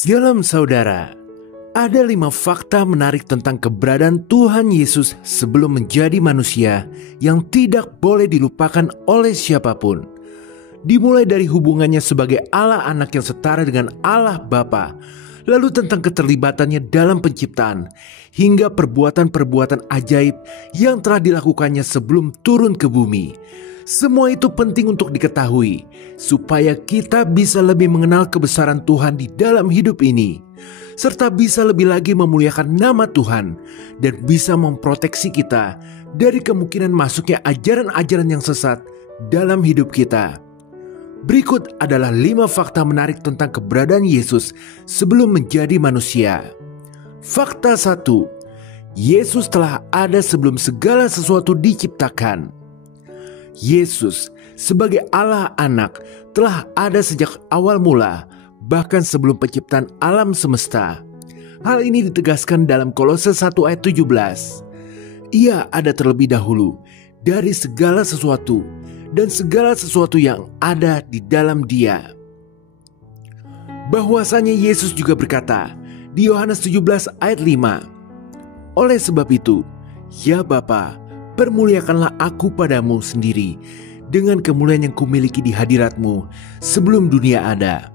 Shalom saudara, ada 5 fakta menarik tentang keberadaan Tuhan Yesus sebelum menjadi manusia yang tidak boleh dilupakan oleh siapapun. Dimulai dari hubungannya sebagai Allah Anak yang setara dengan Allah Bapa, lalu tentang keterlibatannya dalam penciptaan, hingga perbuatan-perbuatan ajaib yang telah dilakukannya sebelum turun ke bumi. Semua itu penting untuk diketahui, supaya kita bisa lebih mengenal kebesaran Tuhan di dalam hidup ini, serta bisa lebih lagi memuliakan nama Tuhan, dan bisa memproteksi kita dari kemungkinan masuknya ajaran-ajaran yang sesat dalam hidup kita. Berikut adalah 5 fakta menarik tentang keberadaan Yesus sebelum menjadi manusia. Fakta 1. Yesus telah ada sebelum segala sesuatu diciptakan. Yesus sebagai Allah Anak telah ada sejak awal mula, bahkan sebelum penciptaan alam semesta. Hal ini ditegaskan dalam Kolose 1 ayat 17. Ia ada terlebih dahulu dari segala sesuatu, dan segala sesuatu yang ada di dalam Dia. Bahwasanya Yesus juga berkata di Yohanes 17 ayat 5, oleh sebab itu, ya Bapa, permuliakanlah aku padamu sendiri dengan kemuliaan yang kumiliki di hadiratmu sebelum dunia ada.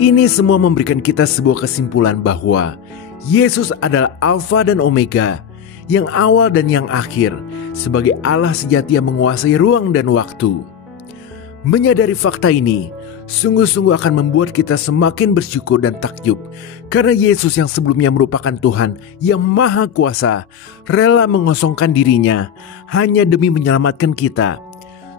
Ini semua memberikan kita sebuah kesimpulan bahwa Yesus adalah Alfa dan Omega, yang awal dan yang akhir, sebagai Allah sejati yang menguasai ruang dan waktu. Menyadari fakta ini sungguh-sungguh akan membuat kita semakin bersyukur dan takjub, karena Yesus yang sebelumnya merupakan Tuhan yang Maha Kuasa rela mengosongkan dirinya hanya demi menyelamatkan kita.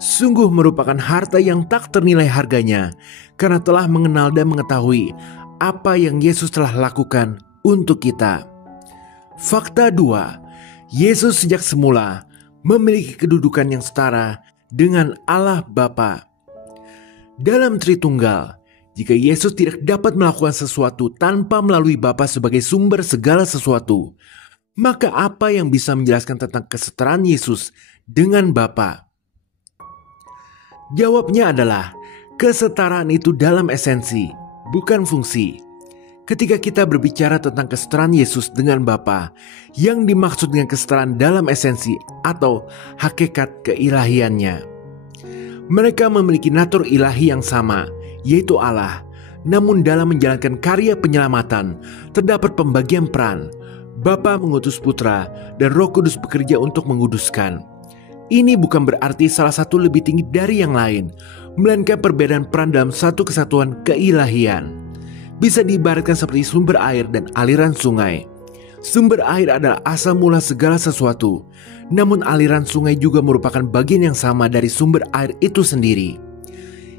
Sungguh merupakan harta yang tak ternilai harganya, karena telah mengenal dan mengetahui apa yang Yesus telah lakukan untuk kita. Fakta 2. Yesus sejak semula memiliki kedudukan yang setara dengan Allah Bapa. Dalam Tritunggal, jika Yesus tidak dapat melakukan sesuatu tanpa melalui Bapa sebagai sumber segala sesuatu, maka apa yang bisa menjelaskan tentang kesetaraan Yesus dengan Bapa? Jawabnya adalah kesetaraan itu dalam esensi, bukan fungsi. Ketika kita berbicara tentang kesetaraan Yesus dengan Bapa, yang dimaksud dengan kesetaraan dalam esensi atau hakikat keilahiannya. Mereka memiliki natur ilahi yang sama, yaitu Allah. Namun dalam menjalankan karya penyelamatan, terdapat pembagian peran. Bapa mengutus Putra dan Roh Kudus bekerja untuk menguduskan. Ini bukan berarti salah satu lebih tinggi dari yang lain, melainkan perbedaan peran dalam satu kesatuan keilahian. Bisa diibaratkan seperti sumber air dan aliran sungai. Sumber air adalah asal mula segala sesuatu, namun aliran sungai juga merupakan bagian yang sama dari sumber air itu sendiri.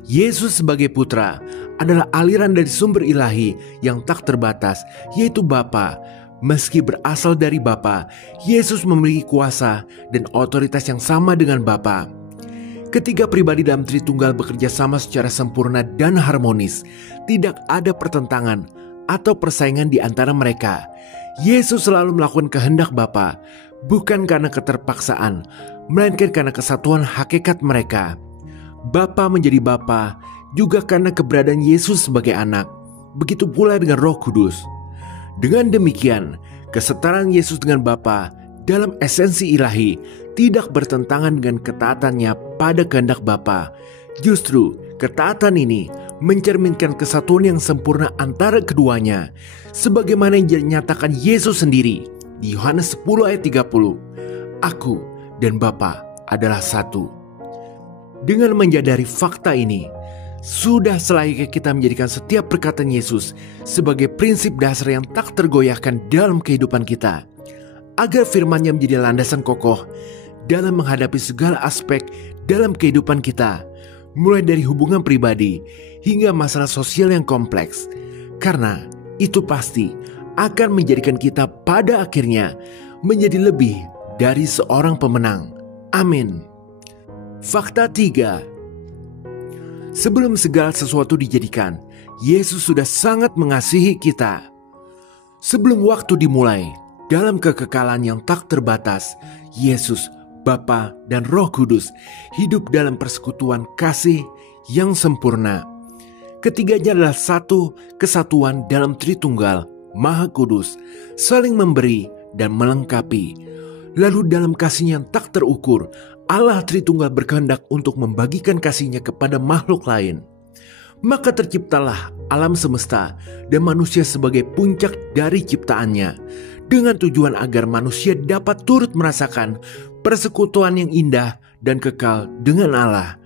Yesus sebagai Putra adalah aliran dari sumber ilahi yang tak terbatas, yaitu Bapa. Meski berasal dari Bapa, Yesus memiliki kuasa dan otoritas yang sama dengan Bapa. Ketiga pribadi dalam Tritunggal bekerja sama secara sempurna dan harmonis. Tidak ada pertentangan atau persaingan di antara mereka. Yesus selalu melakukan kehendak Bapa, bukan karena keterpaksaan, melainkan karena kesatuan hakikat mereka. Bapa menjadi Bapa juga karena keberadaan Yesus sebagai anak. Begitu pula dengan Roh Kudus. Dengan demikian, kesetaraan Yesus dengan Bapa dalam esensi ilahi tidak bertentangan dengan ketaatannya pada kehendak Bapa. Justru ketaatan ini mencerminkan kesatuan yang sempurna antara keduanya, sebagaimana yang dinyatakan Yesus sendiri di Yohanes 10 ayat 30. Aku dan Bapa adalah satu. Dengan menyadari fakta ini, sudah selayaknya kita menjadikan setiap perkataan Yesus sebagai prinsip dasar yang tak tergoyahkan dalam kehidupan kita, agar firman-Nya menjadi landasan kokoh dalam menghadapi segala aspek dalam kehidupan kita, mulai dari hubungan pribadi hingga masalah sosial yang kompleks. Karena itu pasti akan menjadikan kita pada akhirnya menjadi lebih dari seorang pemenang. Amin. Fakta 3. Sebelum segala sesuatu dijadikan, Yesus sudah sangat mengasihi kita. Sebelum waktu dimulai, dalam kekekalan yang tak terbatas, Yesus, Bapa dan Roh Kudus hidup dalam persekutuan kasih yang sempurna. Ketiganya adalah satu kesatuan dalam Tritunggal, Maha Kudus, saling memberi dan melengkapi. Lalu dalam kasih-Nya yang tak terukur, Allah Tritunggal berkehendak untuk membagikan kasih-Nya kepada makhluk lain. Maka terciptalah alam semesta dan manusia sebagai puncak dari ciptaannya, dengan tujuan agar manusia dapat turut merasakan persekutuan yang indah dan kekal dengan Allah.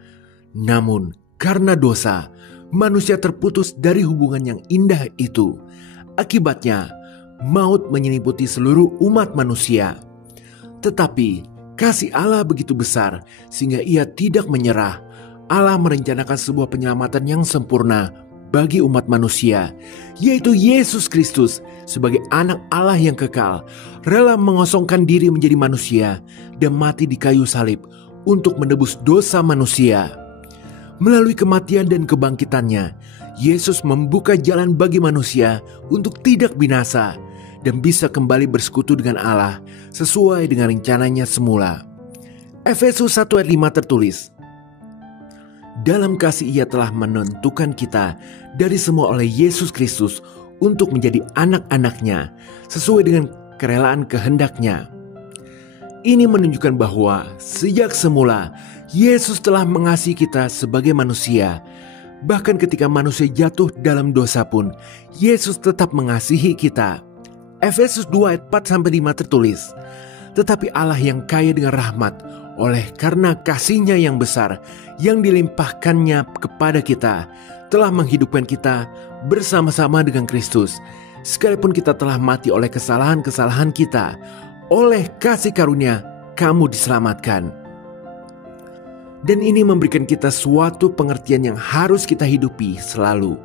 Namun karena dosa, manusia terputus dari hubungan yang indah itu. Akibatnya, maut menyelimuti seluruh umat manusia. Tetapi kasih Allah begitu besar sehingga Ia tidak menyerah. Allah merencanakan sebuah penyelamatan yang sempurna bagi umat manusia, yaitu Yesus Kristus sebagai anak Allah yang kekal, rela mengosongkan diri menjadi manusia dan mati di kayu salib untuk menebus dosa manusia. Melalui kematian dan kebangkitannya, Yesus membuka jalan bagi manusia untuk tidak binasa dan bisa kembali bersekutu dengan Allah sesuai dengan rencananya semula. Efesus 1 ayat 5 tertulis, dalam kasih Ia telah menentukan kita dari semua oleh Yesus Kristus untuk menjadi anak-anak-Nya sesuai dengan kerelaan kehendak-Nya. Ini menunjukkan bahwa sejak semula Yesus telah mengasihi kita sebagai manusia. Bahkan ketika manusia jatuh dalam dosa pun, Yesus tetap mengasihi kita. Efesus 2 ayat 4-5 tertulis, tetapi Allah yang kaya dengan rahmat, oleh karena kasih-Nya yang besar yang dilimpahkannya kepada kita, telah menghidupkan kita bersama-sama dengan Kristus. Sekalipun kita telah mati oleh kesalahan-kesalahan kita, oleh kasih karunia kamu diselamatkan. Dan ini memberikan kita suatu pengertian yang harus kita hidupi selalu,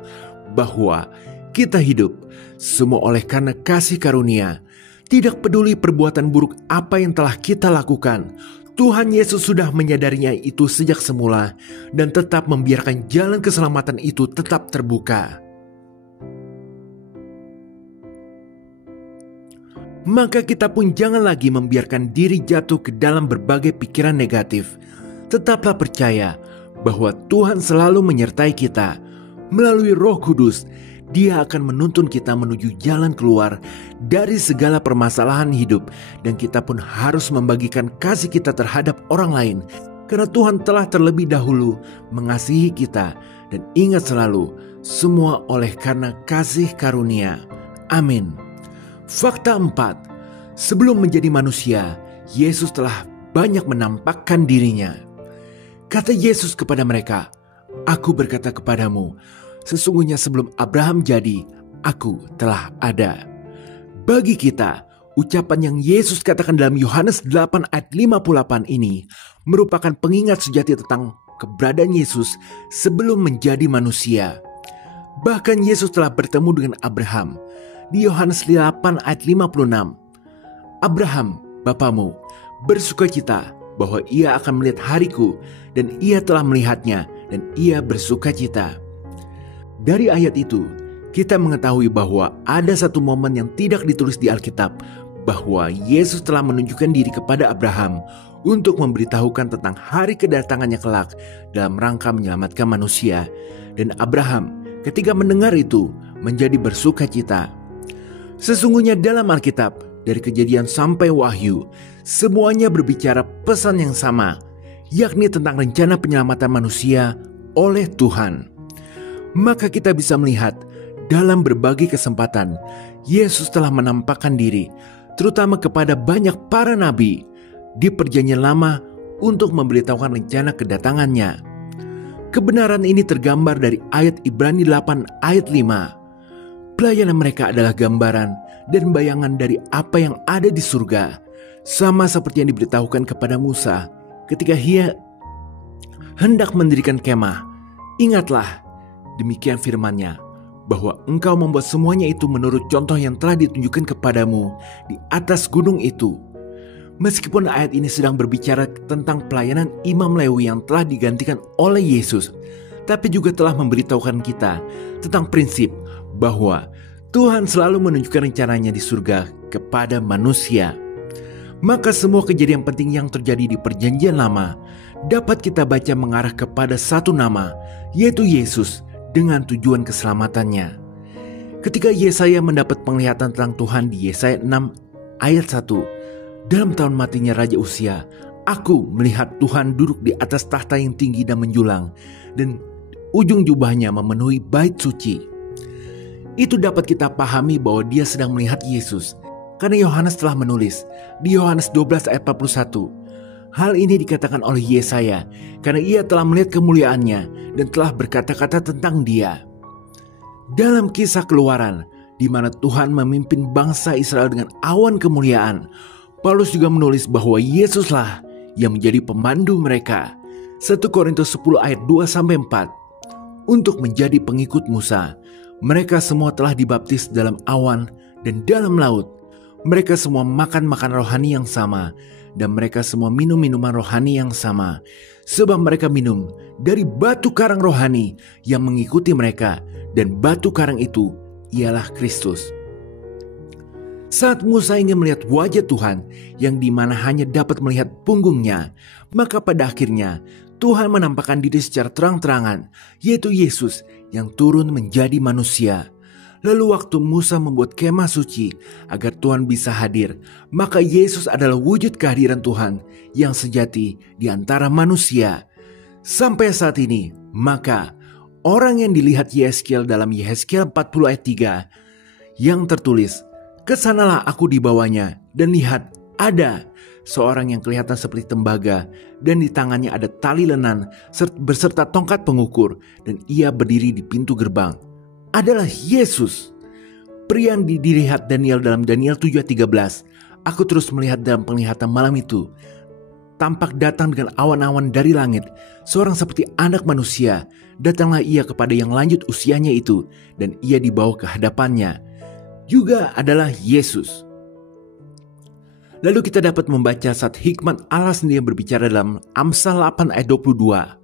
bahwa kita hidup semua oleh karena kasih karunia. Tidak peduli perbuatan buruk apa yang telah kita lakukan, Tuhan Yesus sudah menyadarinya itu sejak semula dan tetap membiarkan jalan keselamatan itu tetap terbuka. Maka kita pun jangan lagi membiarkan diri jatuh ke dalam berbagai pikiran negatif. Tetaplah percaya bahwa Tuhan selalu menyertai kita. Melalui Roh Kudus, Dia akan menuntun kita menuju jalan keluar dari segala permasalahan hidup, dan kita pun harus membagikan kasih kita terhadap orang lain, karena Tuhan telah terlebih dahulu mengasihi kita. Dan ingat selalu, semua oleh karena kasih karunia. Amin. Fakta 4. Sebelum menjadi manusia, Yesus telah banyak menampakkan dirinya. Kata Yesus kepada mereka, "Aku berkata kepadamu, sesungguhnya sebelum Abraham jadi, aku telah ada." Bagi kita, ucapan yang Yesus katakan dalam Yohanes 8 ayat 58 ini merupakan pengingat sejati tentang keberadaan Yesus sebelum menjadi manusia. Bahkan Yesus telah bertemu dengan Abraham di Yohanes 8 ayat 56. "Abraham, bapamu, bersukacita bahwa ia akan melihat hariku, dan ia telah melihatnya, dan ia bersukacita." Dari ayat itu, kita mengetahui bahwa ada satu momen yang tidak ditulis di Alkitab, bahwa Yesus telah menunjukkan diri kepada Abraham untuk memberitahukan tentang hari kedatangannya kelak dalam rangka menyelamatkan manusia. Dan Abraham ketika mendengar itu menjadi bersukacita. Sesungguhnya dalam Alkitab, dari Kejadian sampai Wahyu, semuanya berbicara pesan yang sama, yakni tentang rencana penyelamatan manusia oleh Tuhan. Maka kita bisa melihat dalam berbagai kesempatan, Yesus telah menampakkan diri, terutama kepada banyak para nabi di Perjanjian Lama untuk memberitahukan rencana kedatangannya. Kebenaran ini tergambar dari ayat Ibrani 8 ayat 5. Pelayanan mereka adalah gambaran dan bayangan dari apa yang ada di surga, sama seperti yang diberitahukan kepada Musa ketika ia hendak mendirikan kemah. Ingatlah, demikian firman-Nya, bahwa engkau membuat semuanya itu menurut contoh yang telah ditunjukkan kepadamu di atas gunung itu. Meskipun ayat ini sedang berbicara tentang pelayanan Imam Lewi yang telah digantikan oleh Yesus, tapi juga telah memberitahukan kita tentang prinsip bahwa Tuhan selalu menunjukkan rencananya di surga kepada manusia. Maka semua kejadian penting yang terjadi di Perjanjian Lama dapat kita baca mengarah kepada satu nama, yaitu Yesus dengan tujuan keselamatannya. Ketika Yesaya mendapat penglihatan tentang Tuhan di Yesaya 6 ayat 1, dalam tahun matinya Raja Uzia, aku melihat Tuhan duduk di atas tahta yang tinggi dan menjulang, dan ujung jubahnya memenuhi bait suci. Itu dapat kita pahami bahwa dia sedang melihat Yesus, karena Yohanes telah menulis di Yohanes 12 ayat 41. Hal ini dikatakan oleh Yesaya karena ia telah melihat kemuliaannya dan telah berkata-kata tentang dia. Dalam kisah Keluaran, di mana Tuhan memimpin bangsa Israel dengan awan kemuliaan, Paulus juga menulis bahwa Yesuslah yang menjadi pemandu mereka. 1 Korintus 10 ayat 2-4. Untuk menjadi pengikut Musa, mereka semua telah dibaptis dalam awan dan dalam laut. Mereka semua makan makanan rohani yang sama, dan mereka semua minum minuman rohani yang sama, sebab mereka minum dari batu karang rohani yang mengikuti mereka, dan batu karang itu ialah Kristus. Saat Musa ingin melihat wajah Tuhan yang dimana hanya dapat melihat punggungnya, maka pada akhirnya Tuhan menampakkan diri secara terang-terangan, yaitu Yesus yang turun menjadi manusia. Lalu waktu Musa membuat kemah suci agar Tuhan bisa hadir, maka Yesus adalah wujud kehadiran Tuhan yang sejati di antara manusia. Sampai saat ini, maka orang yang dilihat Yehezkiel dalam Yehezkiel 40 ayat 3 yang tertulis, kesanalah aku dibawanya, dan lihat ada seorang yang kelihatan seperti tembaga, dan di tangannya ada tali lenan beserta tongkat pengukur, dan ia berdiri di pintu gerbang. Adalah Yesus, pria yang dilihat Daniel dalam Daniel 7 ayat 13. Aku terus melihat dalam penglihatan malam itu, tampak datang dengan awan-awan dari langit, seorang seperti anak manusia. Datanglah ia kepada yang lanjut usianya itu, dan ia dibawa ke hadapannya. Juga adalah Yesus. Lalu kita dapat membaca saat hikmat Allah sendiri berbicara dalam Amsal 8 ayat 22.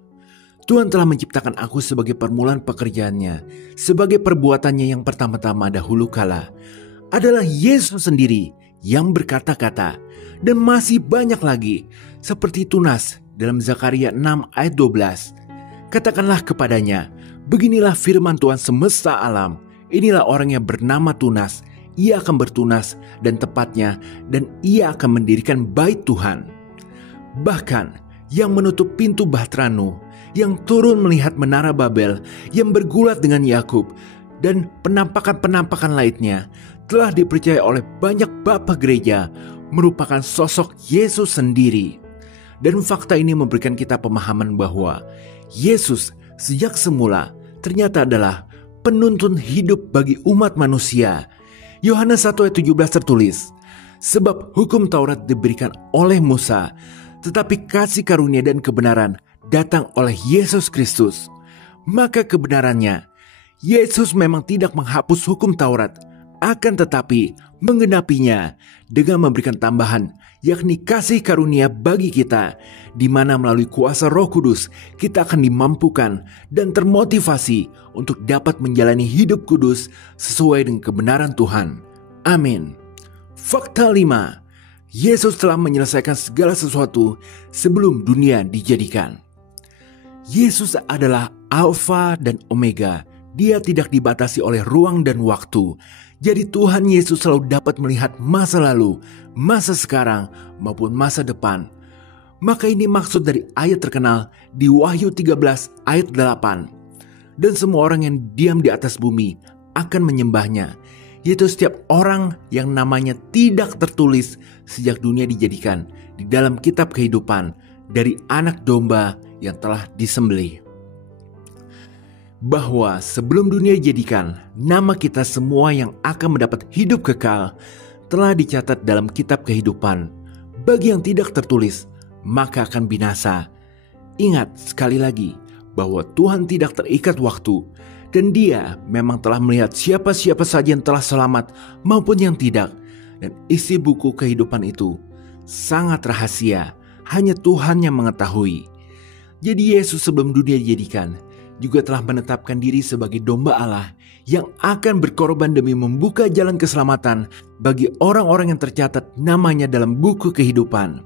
Tuhan telah menciptakan aku sebagai permulaan pekerjaannya, sebagai perbuatannya yang pertama-tama dahulu kala. Adalah Yesus sendiri yang berkata-kata, dan masih banyak lagi, seperti tunas dalam Zakaria 6 ayat 12. Katakanlah kepadanya, beginilah firman Tuhan semesta alam, inilah orang yang bernama Tunas, ia akan bertunas dan tepatnya, dan ia akan mendirikan bait Tuhan. Bahkan yang menutup pintu Bahtranu, yang turun melihat menara Babel, yang bergulat dengan Yakub, dan penampakan-penampakan lainnya, telah dipercaya oleh banyak bapak gereja, merupakan sosok Yesus sendiri. Dan fakta ini memberikan kita pemahaman bahwa Yesus sejak semula ternyata adalah penuntun hidup bagi umat manusia. Yohanes 1 ayat 17 tertulis, sebab hukum Taurat diberikan oleh Musa, tetapi kasih karunia dan kebenaran datang oleh Yesus Kristus. Maka kebenarannya, Yesus memang tidak menghapus hukum Taurat, akan tetapi menggenapinya dengan memberikan tambahan, yakni kasih karunia bagi kita, di mana melalui kuasa Roh Kudus kita akan dimampukan dan termotivasi untuk dapat menjalani hidup kudus sesuai dengan kebenaran Tuhan. Amin. Fakta 5. Yesus telah menyelesaikan segala sesuatu sebelum dunia dijadikan. Yesus adalah Alfa dan Omega. Dia tidak dibatasi oleh ruang dan waktu. Jadi Tuhan Yesus selalu dapat melihat masa lalu, masa sekarang, maupun masa depan. Maka ini maksud dari ayat terkenal di Wahyu 13 ayat 8. Dan semua orang yang diam di atas bumi akan menyembahnya, yaitu setiap orang yang namanya tidak tertulis sejak dunia dijadikan di dalam kitab kehidupan dari anak domba yang telah disembelih. Bahwa sebelum dunia dijadikan, nama kita semua yang akan mendapat hidup kekal telah dicatat dalam kitab kehidupan. Bagi yang tidak tertulis, maka akan binasa. Ingat sekali lagi bahwa Tuhan tidak terikat waktu, dan Dia memang telah melihat siapa-siapa saja yang telah selamat maupun yang tidak. Dan isi buku kehidupan itu sangat rahasia, hanya Tuhan yang mengetahui. Jadi Yesus sebelum dunia dijadikan juga telah menetapkan diri sebagai domba Allah yang akan berkorban demi membuka jalan keselamatan bagi orang-orang yang tercatat namanya dalam buku kehidupan.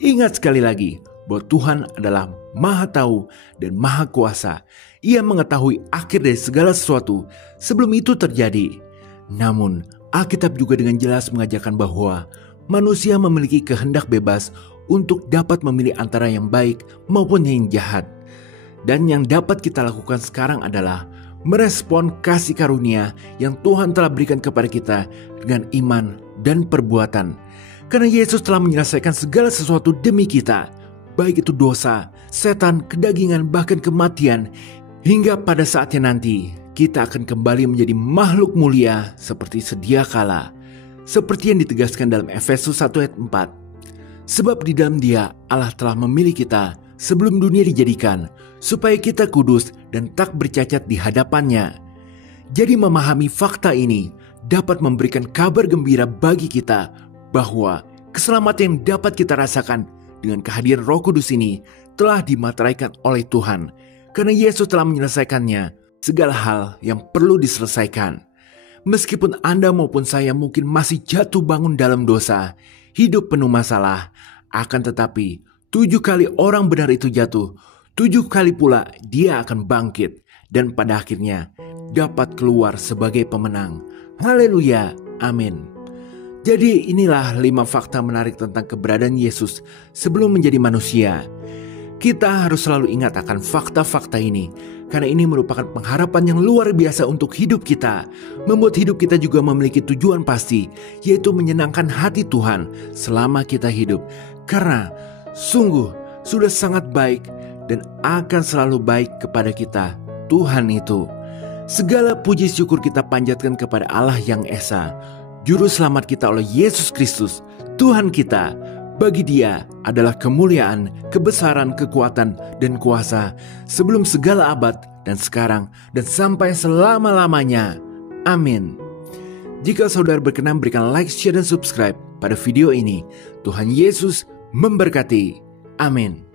Ingat sekali lagi bahwa Tuhan adalah Maha Tahu, dan Maha Kuasa. Ia mengetahui akhir dari segala sesuatu sebelum itu terjadi. Namun, Alkitab juga dengan jelas mengajarkan bahwa manusia memiliki kehendak bebas untuk dapat memilih antara yang baik maupun yang jahat. Dan yang dapat kita lakukan sekarang adalah merespon kasih karunia yang Tuhan telah berikan kepada kita dengan iman dan perbuatan. Karena Yesus telah menyelesaikan segala sesuatu demi kita, baik itu dosa, setan, kedagingan, bahkan kematian. Hingga pada saatnya nanti, kita akan kembali menjadi makhluk mulia seperti sedia kala. Seperti yang ditegaskan dalam Efesus 1 ayat 4. Sebab di dalam Dia Allah telah memilih kita sebelum dunia dijadikan, supaya kita kudus dan tak bercacat di hadapan-Nya. Jadi memahami fakta ini dapat memberikan kabar gembira bagi kita bahwa keselamatan yang dapat kita rasakan dengan kehadiran Roh Kudus ini telah dimateraikan oleh Tuhan, karena Yesus telah menyelesaikannya segala hal yang perlu diselesaikan. Meskipun Anda maupun saya mungkin masih jatuh bangun dalam dosa, hidup penuh masalah, akan tetapi 7 kali orang benar itu jatuh, 7 kali pula dia akan bangkit dan pada akhirnya dapat keluar sebagai pemenang. Haleluya, amin. Jadi inilah 5 fakta menarik tentang keberadaan Yesus sebelum menjadi manusia. Kita harus selalu ingat akan fakta-fakta ini, karena ini merupakan pengharapan yang luar biasa untuk hidup kita. Membuat hidup kita juga memiliki tujuan pasti, yaitu menyenangkan hati Tuhan selama kita hidup. Karena sungguh sudah sangat baik dan akan selalu baik kepada kita, Tuhan itu. Segala puji syukur kita panjatkan kepada Allah yang Esa, Juru Selamat kita oleh Yesus Kristus, Tuhan kita. Bagi Dia adalah kemuliaan, kebesaran, kekuatan, dan kuasa sebelum segala abad dan sekarang dan sampai selama-lamanya. Amin. Jika saudara berkenan, berikan like, share, dan subscribe pada video ini. Tuhan Yesus memberkati. Amin.